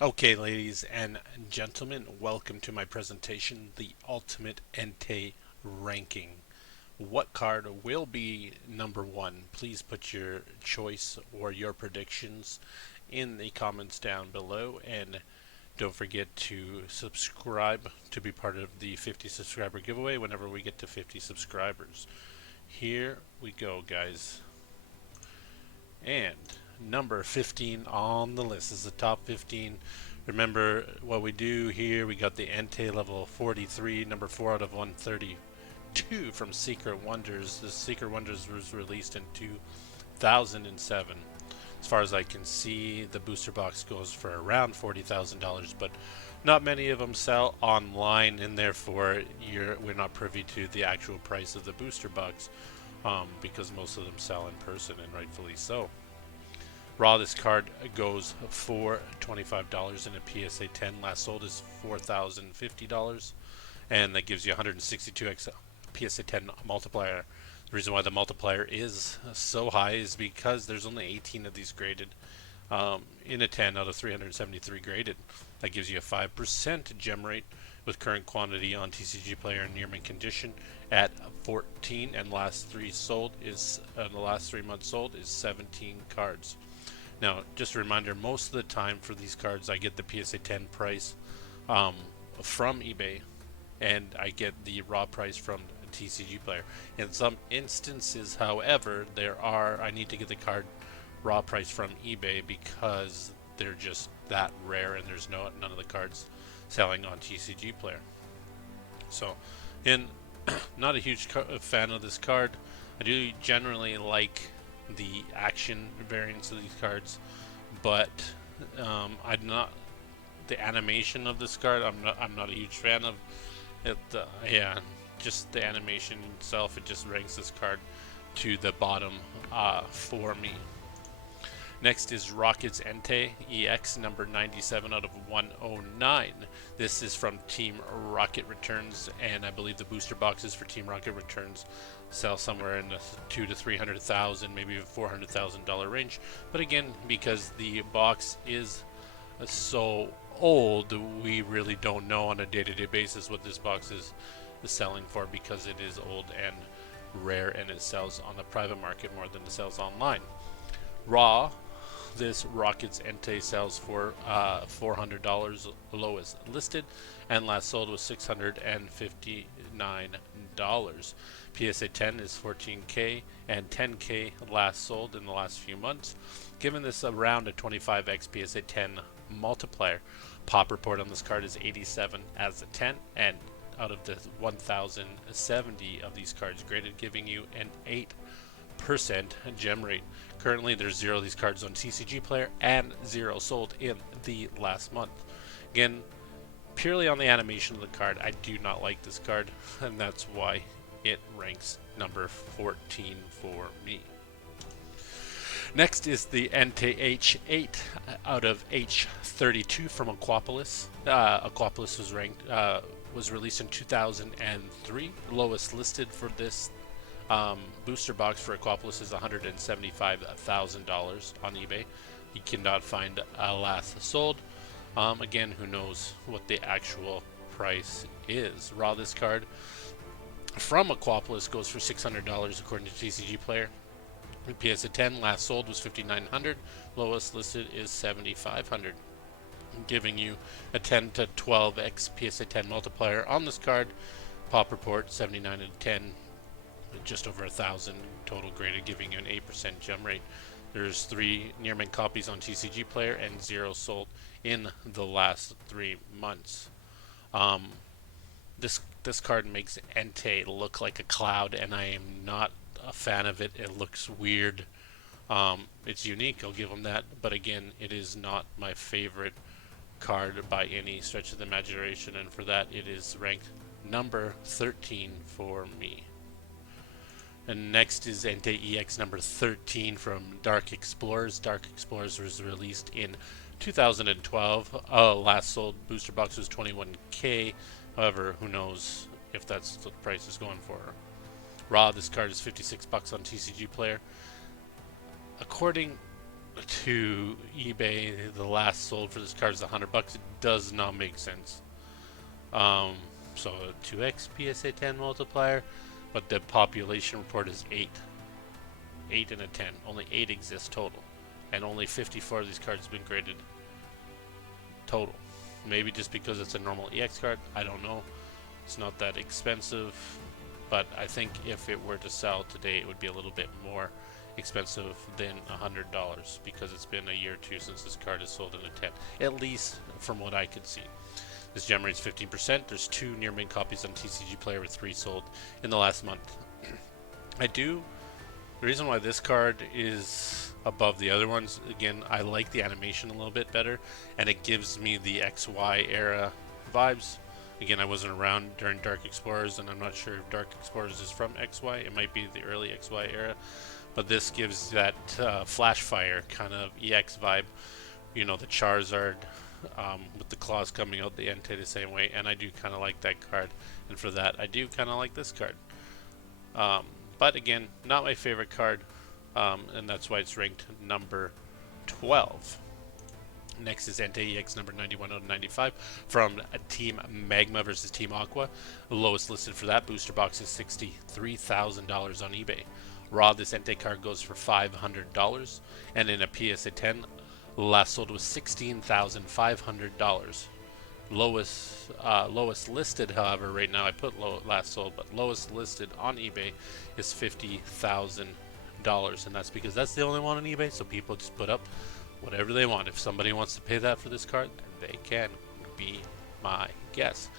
Okay, ladies and gentlemen, welcome to my presentation, the Ultimate Entei Ranking. What card will be number one? Please put your choice or your predictions in the comments down below, and don't forget to subscribe to be part of the 50 subscriber giveaway whenever we get to 50 subscribers. Here we go, guys. And number 15 on the list is the top 15. Remember what we do here. We got the Entei level 43, number 4 out of 132 from Secret Wonders. The Secret Wonders was released in 2007. As far as I can see, the booster box goes for around $40,000, but not many of them sell online, and therefore we're not privy to the actual price of the booster box, because most of them sell in person, and rightfully so. Raw, this card goes for $25 in a PSA 10. Last sold is $4,050, and that gives you 162x PSA 10 multiplier. The reason why the multiplier is so high is because there's only 18 of these graded in a 10 out of 373 graded. That gives you a 5% gem rate with current quantity on TCG Player and near mint condition at 14, and the last 3 months sold is 17 cards. Now, just a reminder, most of the time for these cards, I get the PSA 10 price from eBay, and I get the raw price from a TCG Player. In some instances, however, I need to get the card raw price from eBay because they're just that rare, and there's none of the cards selling on TCG Player. So, in not a huge fan of this card. I do generally like the action variants of these cards, but I'm not the animation of this card. I'm not a huge fan of it. Yeah, just the animation itself. It just ranks this card to the bottom for me. Next is Rocket's Entei EX number 97 out of 109. This is from Team Rocket Returns, and I believe the booster boxes for Team Rocket Returns sell somewhere in the two to 300,000, maybe even $400,000 range. But again, because the box is so old, we really don't know on a day-to-day basis what this box is selling for, because it is old and rare, and it sells on the private market more than it sells online. Raw, this Rockets Entei sells for $400, lowest listed, and last sold was $659. PSA 10 is 14K and 10K last sold in the last few months, giving this around a 25x PSA 10 multiplier. Pop report on this card is 87 as a 10, and out of the 1,070 of these cards graded, giving you an 8% gem rate. Currently, there's 0 of these cards on TCG Player and 0 sold in the last month. Again, purely on the animation of the card, I do not like this card, and that's why it ranks number 14 for me. Next is the Entei H8 out of H32 from Aquapolis. Aquapolis was released in 2003. Lowest listed for this booster box for Aquapolis is $175,000 on eBay. You cannot find a last sold. Again, who knows what the actual price is. Raw, this card from Aquapolis goes for $600 according to TCG Player. PSA 10 last sold was $5,900. Lowest listed is $7,500, giving you a 10 to 12x PSA 10 multiplier on this card. Pop report 79 out of 10. Just over 1,000 total graded, giving you an 8% gem rate. There's 3 near mint copies on TCG Player and 0 sold in the last 3 months. This card makes Entei look like a cloud, and I am not a fan of it. It looks weird. It's unique, I'll give them that, but again, it is not my favorite card by any stretch of the imagination, and for that, it is ranked number 13 for me. And next is Entei EX number 13 from Dark Explorers. Dark Explorers was released in 2012. Last sold booster box was 21K. However, who knows if that's what the price is going for. Raw, this card is $56 on TCG Player. According to eBay, the last sold for this card is $100. It does not make sense. Um, so 2x PSA 10 multiplier, but the population report is 8. 8 and a 10. Only 8 exist total. And only 54 of these cards have been graded total. Maybe just because it's a normal EX card, I don't know. It's not that expensive, but I think if it were to sell today, it would be a little bit more expensive than $100 because it's been a year or two since this card is sold in a 10, at least from what I could see. This gem rate's 15%. There's 2 near mint copies on TCG Player with 3 sold in the last month. The reason why this card is above the other ones, again, I like the animation a little bit better, and it gives me the XY era vibes. Again, I wasn't around during Dark Explorers, and I'm not sure if Dark Explorers is from XY. It might be the early XY era, but this gives that Flash Fire kind of EX vibe. You know, the Charizard with the claws coming out the Entei the same way, and I do kind of like that card, and for that, I do kind of like this card. But again, not my favorite card, and that's why it's ranked number 12. Next is Entei EX number 91 out of 95 from Team Magma versus Team Aqua. The lowest listed for that booster box is $63,000 on eBay. Raw, this Entei card goes for $500, and in a PSA 10, last sold was $16,500. Lowest listed, however, right now I put last sold, but lowest listed on eBay is $50,000, and that's because that's the only one on eBay. So people just put up whatever they want. If somebody wants to pay that for this card, they can. Be my guess.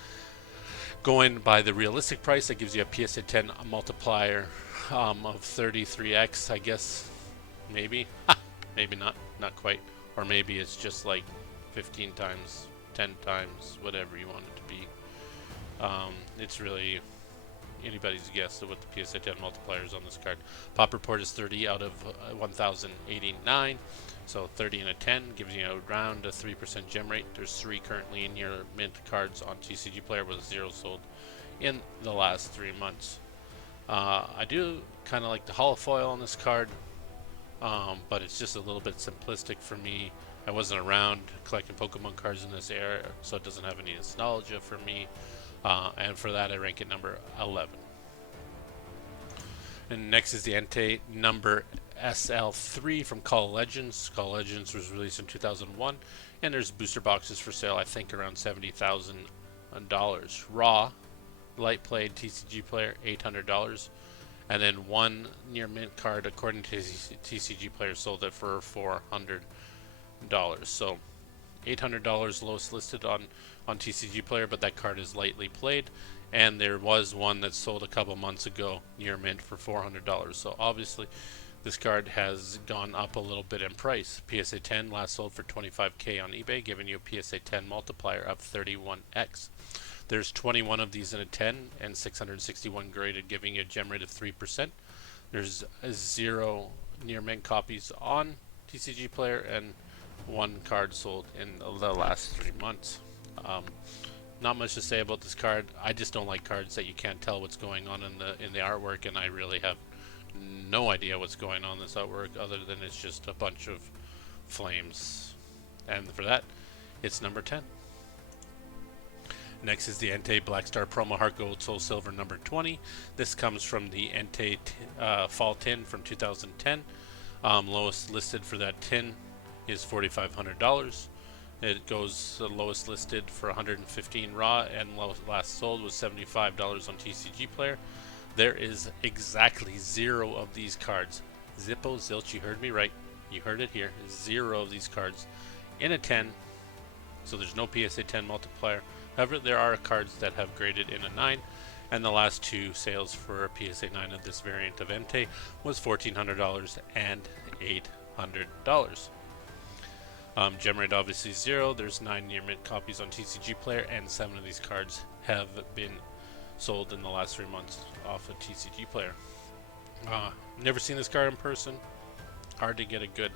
Going by the realistic price, that gives you a PSA 10 multiplier of 33x, I guess. Maybe, maybe not quite, or maybe it's just like 15 times. 10 times, whatever you want it to be. It's really anybody's guess of what the PSA 10 multiplier is on this card. Pop report is 30 out of 1,089, so 30 and a 10 gives you around a 3% gem rate. There's 3 currently in your mint cards on TCG Player with 0 sold in the last 3 months. I do kind of like the holofoil on this card, but it's just a little bit simplistic for me. I wasn't around collecting Pokemon cards in this era, so it doesn't have any nostalgia for me. And for that, I rank it number 11. And next is the Entei number SL3 from Call of Legends. Call of Legends was released in 2001, and there's booster boxes for sale, I think around $70,000. Raw, light played TCG Player, $800. And then 1 near mint card, according to TCG Player, sold it for $400. So $800 lowest listed on TCG Player, but that card is lightly played, and there was one that sold a couple months ago near mint for $400. So obviously this card has gone up a little bit in price. PSA 10 last sold for $25K on eBay, giving you a PSA 10 multiplier of 31x. There's 21 of these in a 10 and 661 graded, giving you a gem rate of 3%. There's 0 near mint copies on TCG Player, and 1 card sold in the last 3 months. Not much to say about this card. I just don't like cards that you can't tell what's going on in the artwork, and I really have no idea what's going on in this artwork other than it's just a bunch of flames. And for that, it's number 10. Next is the Entei Black Star Promo Heart Gold Soul Silver number 20. This comes from the Entei Fall Tin from 2010. Lowest listed for that tin is $4,500. It goes the lowest listed for 115 raw, and last sold was $75 on TCG Player. There is exactly 0 of these cards. Zippo Zilch, you heard me right. You heard it here. 0 of these cards in a 10. So there's no PSA 10 multiplier. However, there are cards that have graded in a 9, and the last 2 sales for a PSA 9 of this variant of Entei was $1,400 and $800. Gem rate obviously 0. There's 9 near mint copies on TCG Player, and 7 of these cards have been sold in the last 3 months off of TCG Player. Never seen this card in person. Hard to get a good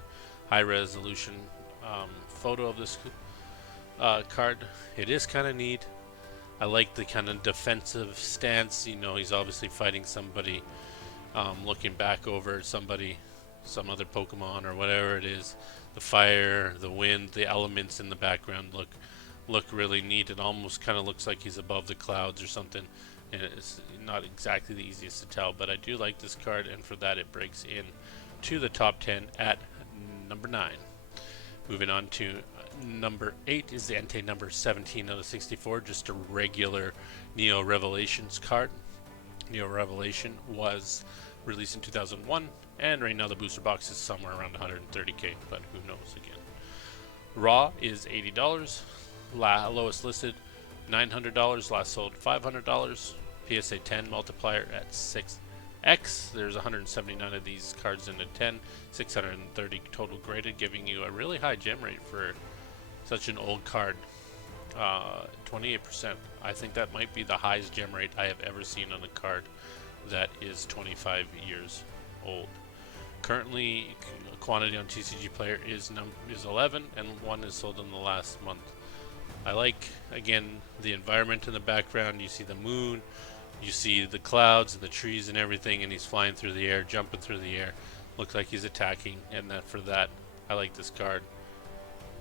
high resolution photo of this card. It is kind of neat. I like the kind of defensive stance. You know, he's obviously fighting somebody, looking back over somebody, some other Pokemon or whatever it is. The fire, the wind, the elements in the background look really neat. It almost kind of looks like he's above the clouds or something. And it's not exactly the easiest to tell, but I do like this card, and for that it breaks in to the top 10 at number 9. Moving on to number 8 is the Entei number 17 out of 64, just a regular Neo Revelations card. Neo Revelation was released in 2001, and right now the booster box is somewhere around 130k, but who knows again. Raw is $80, lowest listed $900, last sold $500. PSA 10 multiplier at 6x. There's 179 of these cards in a 10, 630 total graded, giving you a really high gem rate for such an old card. 28%. I think that might be the highest gem rate I have ever seen on a card that is 25 years old. Currently, quantity on TCG Player is 11, and 1 is sold in the last month. I like, again, the environment in the background. You see the moon, you see the clouds and the trees and everything, and he's flying through the air, jumping through the air. Looks like he's attacking, and for that, I like this card.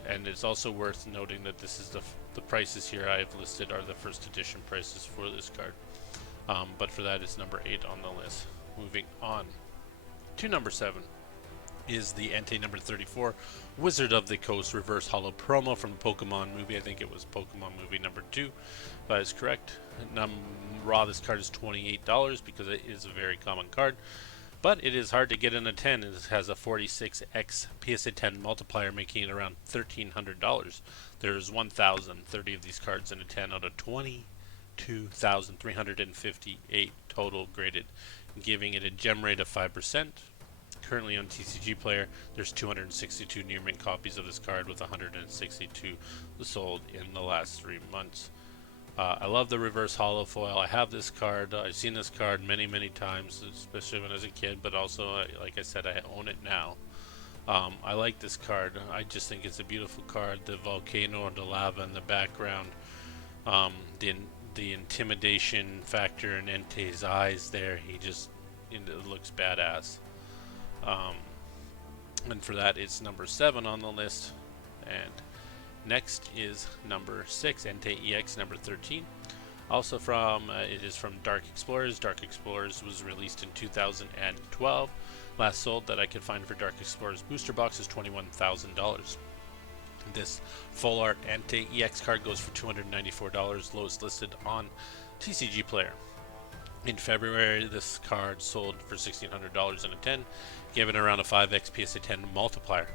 And it's also worth noting that this is the prices here I have listed are the first edition prices for this card. But for that, it's number 8 on the list. Moving on to number 7 is the Entei number 34, Wizard of the Coast Reverse Hollow promo from the Pokemon movie. I think it was Pokemon movie number 2, but it's correct. Raw, this card is $28 because it is a very common card, but it is hard to get in a 10. It has a 46x PSA 10 multiplier, making it around $1,300. There's 1,030 of these cards in a 10 out of 22,358 total graded, giving it a gem rate of 5%. Currently on TCG Player, there's 262 near mint copies of this card, with 162 sold in the last 3 months. I love the reverse hollow foil. I have this card. I've seen this card many times, especially when I was a kid, but also, like I said, I own it now. I like this card. I just think it's a beautiful card. The volcano and the lava in the background, the intimidation factor in Entei's eyes there, it looks badass. And for that, it's number 7 on the list. And next is number 6, Entei EX number 13. Also it is from Dark Explorers. Dark Explorers was released in 2012. Last sold that I could find for Dark Explorers booster box is $21,000. This full art Entei EX card goes for $294, lowest listed on TCG Player. In February, this card sold for $1,600 in a 10, giving around a 5x PSA 10 multiplier.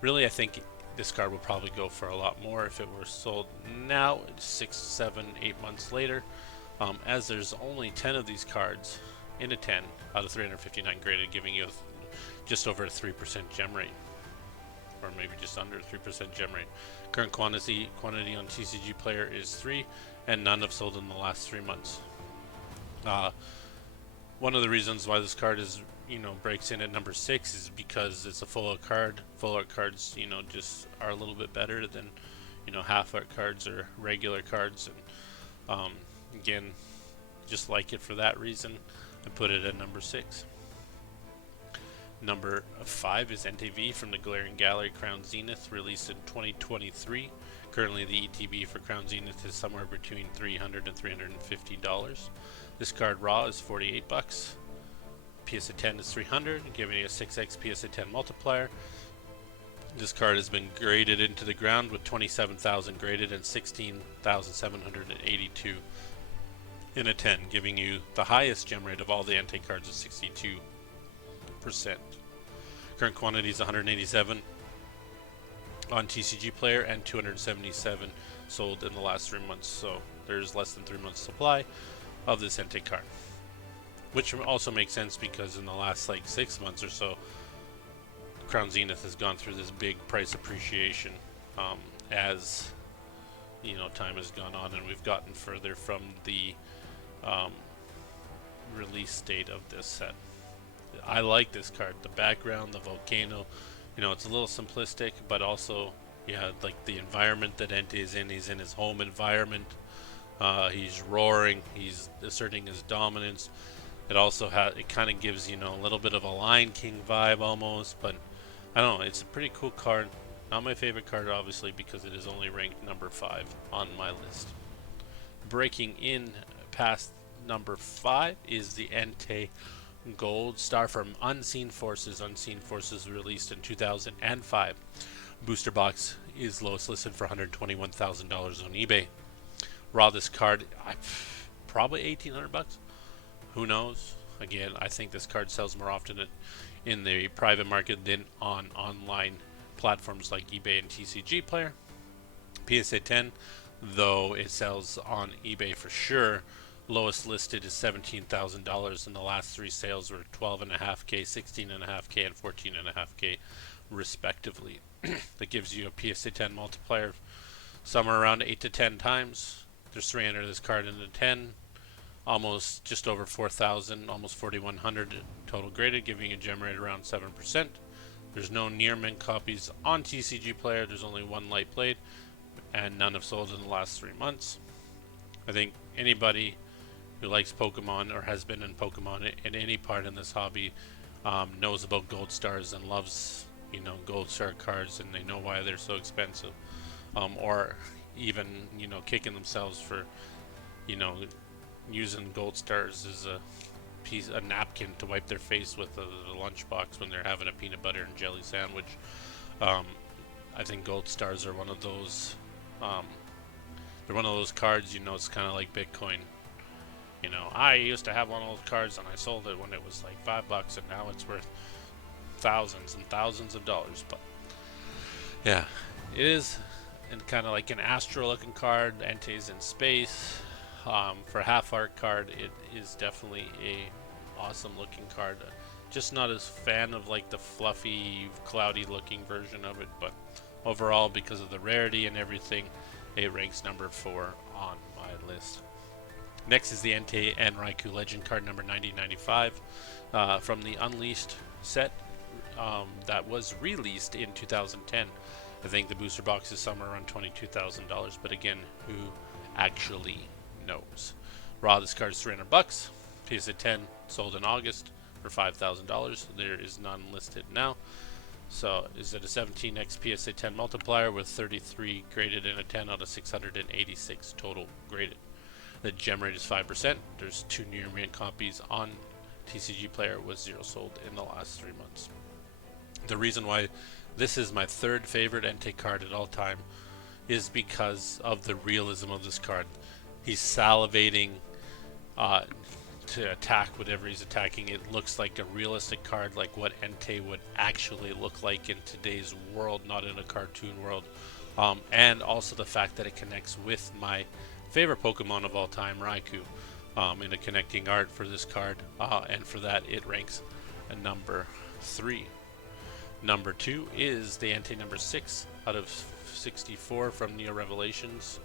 Really, I think this card would probably go for a lot more if it were sold now, 6, 7, 8 months later, as there's only 10 of these cards in a 10 out of 359 graded, giving you just over a 3% gem rate, or maybe just under 3% gem rate. Current quantity on TCG Player is 3, and none have sold in the last 3 months. One of the reasons why this card is, breaks in at number 6 is because it's a full art card. Full art cards, just are a little bit better than, half art cards or regular cards. And again, just like it for that reason, I put it at number 6. Number 5 is Entei V from the Galarian Gallery Crown Zenith, released in 2023. Currently, the ETB for Crown Zenith is somewhere between $300 and $350. This card raw is $48. PSA 10 is $300, giving you a 6x PSA 10 multiplier. This card has been graded into the ground with 27,000 graded and 16,782 in a 10, giving you the highest gem rate of all the Entei cards of 62%. Current quantity is 187 on TCG Player and 277 sold in the last 3 months, so there's less than 3 months supply of this Entei card, which also makes sense because in the last 6 months or so, Crown Zenith has gone through this big price appreciation as time has gone on, and we've gotten further from the release date of this set. I like this card. The background, the volcano, it's a little simplistic, but also like the environment that Entei is in. He's in his home environment. He's roaring. He's asserting his dominance. It also it kind of gives a little bit of a Lion King vibe almost, but I don't know. It's a pretty cool card. Not my favorite card, obviously, because it is only ranked number 5 on my list. Breaking in past number 5 is the Entei Gold Star from Unseen Forces. Unseen Forces released in 2005. Booster box is lowest listed for $121,000 on eBay. Raw this card, probably $1,800. Who knows? Again, I think this card sells more often in the private market than on online platforms like eBay and TCG Player. PSA 10, though it sells on eBay for sure. Lowest listed is $17,000, and the last 3 sales were $12.5K, $16.5K, and $14.5K, respectively. That gives you a PSA 10 multiplier somewhere around 8 to 10 times. There's 300 of this card in the 10, almost just over 4,000, almost 4,100 total graded, giving a gem rate around 7%. There's no near mint copies on TCG Player. There's only 1 light played, and none have sold in the last 3 months. I think anybody who likes Pokemon or has been in Pokemon in any part in this hobby knows about Gold Stars and loves Gold Star cards, and they know why they're so expensive, or even kicking themselves for using Gold Stars as a napkin to wipe their face with a lunchbox when they're having a peanut butter and jelly sandwich. I think Gold Stars are one of those. They're one of those cards. It's kind of like Bitcoin. I used to have one of those cards and I sold it when it was like $5, and now it's worth thousands and thousands of dollars. But yeah, it is, and kind of like an astro-looking card. Entei's in space. For a half art card, it is definitely a awesome-looking card. Just not as fan of like the fluffy, cloudy-looking version of it, but overall, because of the rarity and everything, it ranks number 4 on my list. Next is the Entei and Raikou Legend card number 9095 from the Unleashed set that was released in 2010. I think the booster box is somewhere around $22,000, but again, who actually knows? Raw, this card is $300. PSA 10 sold in August for $5,000. There is none listed now. So is it a 17x PSA 10 multiplier with 33 graded in a 10 out of 686 total graded. The gem rate is 5%. There's 2 near mint copies on TCG Player with 0 sold in the last 3 months. The reason why this is my 3rd favorite Entei card at all time is because of the realism of this card. He's salivating to attack whatever he's attacking. It looks like a realistic card, like what Entei would actually look like in today's world, not in a cartoon world. And also the fact that it connects with my favorite Pokemon of all time, Raikou, in a connecting art for this card, and for that it ranks a number 3. Number 2 is the Entei number 6 out of 64 from Neo Revelations.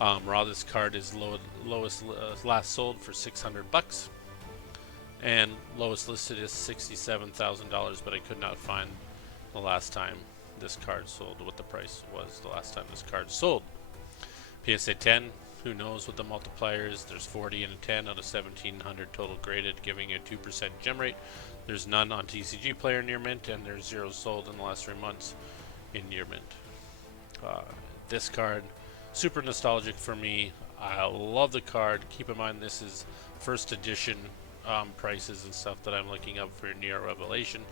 Raw, this card is lowest last sold for $600, and lowest listed is $67,000, but I could not find the last time this card sold, what the price was the last time this card sold. PSA 10, who knows what the multiplier is? There's 40 in a 10 out of 1,700 total graded, giving a 2% gem rate. There's none on TCG Player near mint, and there's 0 sold in the last 3 months in near mint. This card, super nostalgic for me. I love the card. Keep in mind this is first edition prices and stuff that I'm looking up for Neo Revelation,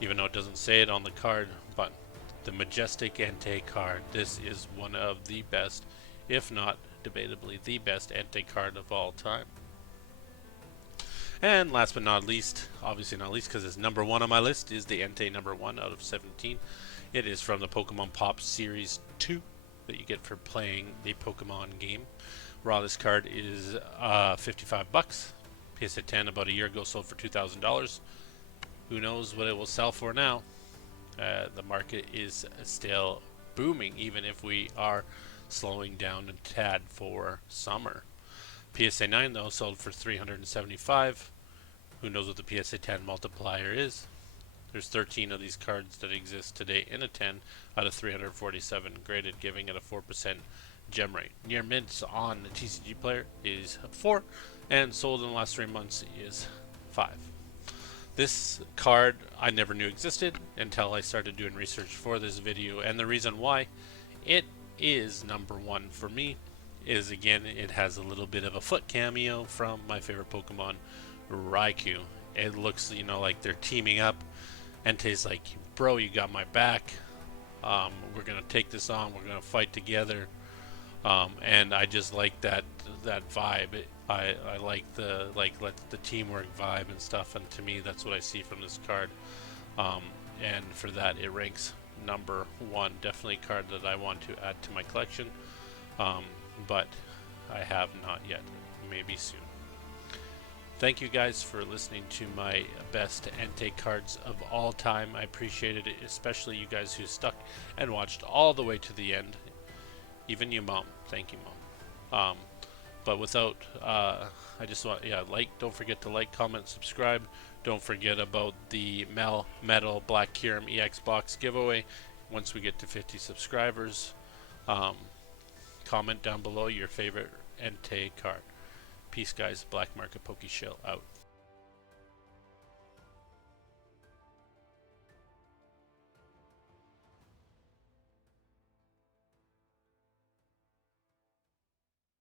even though it doesn't say it on the card. But the Majestic Entei card, this is one of the best, if not debatably the best Entei card of all time. And last but not least, obviously not least because it's number 1 on my list, is the Entei number 1 out of 17. It is from the Pokemon Pop Series 2 that you get for playing the Pokemon game. Raw, this card is $55. PSA 10 about a year ago sold for $2,000. Who knows what it will sell for now? The market is still booming, even if we are slowing down a tad for summer. PSA 9 though sold for $375. Who knows what the PSA 10 multiplier is? There's 13 of these cards that exist today in a 10 out of 347 graded, giving it a 4% gem rate. Near mints on the TCG Player is 4, and sold in the last 3 months is 5. This card I never knew existed until I started doing research for this video, and the reason why it is number 1 for me is, again, it has a little bit of a foot cameo from my favorite Pokemon, Raikou. It looks, like they're teaming up. Entei's like, bro, you got my back. We're gonna take this on. We're gonna fight together. And I just like that vibe. I like the let the teamwork vibe and stuff. And to me, that's what I see from this card. And for that, it ranks number 1. Definitely a card that I want to add to my collection. But I have not yet. Maybe soon. Thank you guys for listening to my best Entei cards of all time. I appreciated it, especially you guys who stuck and watched all the way to the end. Even you, Mom. Thank you, Mom. But without, I just want, don't forget to like, comment, subscribe. Don't forget about the Metal Black Kyurem EX box giveaway once we get to 50 subscribers. Comment down below your favorite Entei card. Peace, guys. Black Market Poke Shell out.